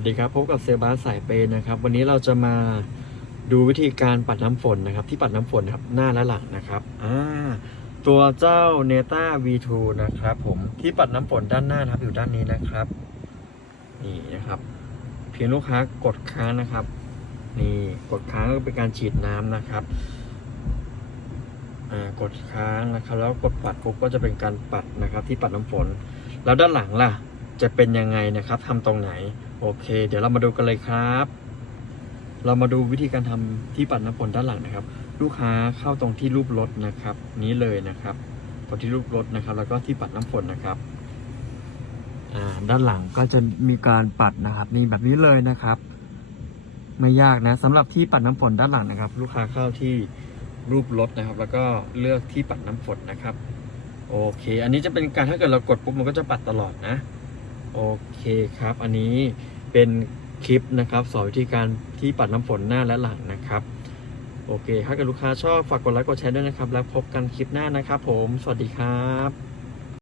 วัสดีครับพบกับเซบาสสายเปย์นะครับ วันนี้เราจะมาดูวิธีการปัดน้ำฝนนะครับ ที่ปัดน้ำฝนครับหน้าและหลังนะครับอ่าตัวเจ้า Neta V2 นะครับ ผมที่ปัดน้ำฝนด้านหน้านะครับอยู่ด้านนี้นะครับ นี่นะครับ เพียงลูกค้ากดค้างนะครับ นี่กดค้างก็เป็นการฉีดน้ำนะครับอ่ากดค้างนะครับ แล้วกดปัดปุ๊บก็จะเป็นการปัดนะครับ ที่ปัดน้ำฝน แล้วด้านหลังล่ะ จะเป็นยังไงนะครับทำตรงไหน โอเค เดี๋ยวเรามาดูกันเลยครับ เรามาดูวิธีการทำที่ปัดน้ำฝนด้านหลังนะครับ ลูกค้าเข้าตรงที่รูปรถนะครับ นี้เลยนะครับตรงที่รูปรถนะครับ แล้วก็ที่ปัดน้ำฝนนะครับด้านหลังก็จะมีการปัดนะครับ นี่แบบนี้เลยนะครับ ไม่ยากนะสำหรับที่ปัดน้ำฝนด้านหลังนะครับ ลูกค้าเข้าที่รูปรถนะครับ แล้วก็เลือกที่ปัดน้ำฝนนะครับ โอเค อันนี้จะเป็นการถ้าเกิดเรากดปุ๊บมันก็จะปัดตลอดนะ โอเคครับ อันนี้เป็นคลิปนะครับสอนวิธีการที่ปัดน้ำฝนหน้าและหลังนะครับ โอเคถ้าเกิดลูกค้าชอบฝากกดไลค์กดแชร์ด้วยนะครับ แล้วพบกันคลิปหน้านะครับผม สวัสดีครับ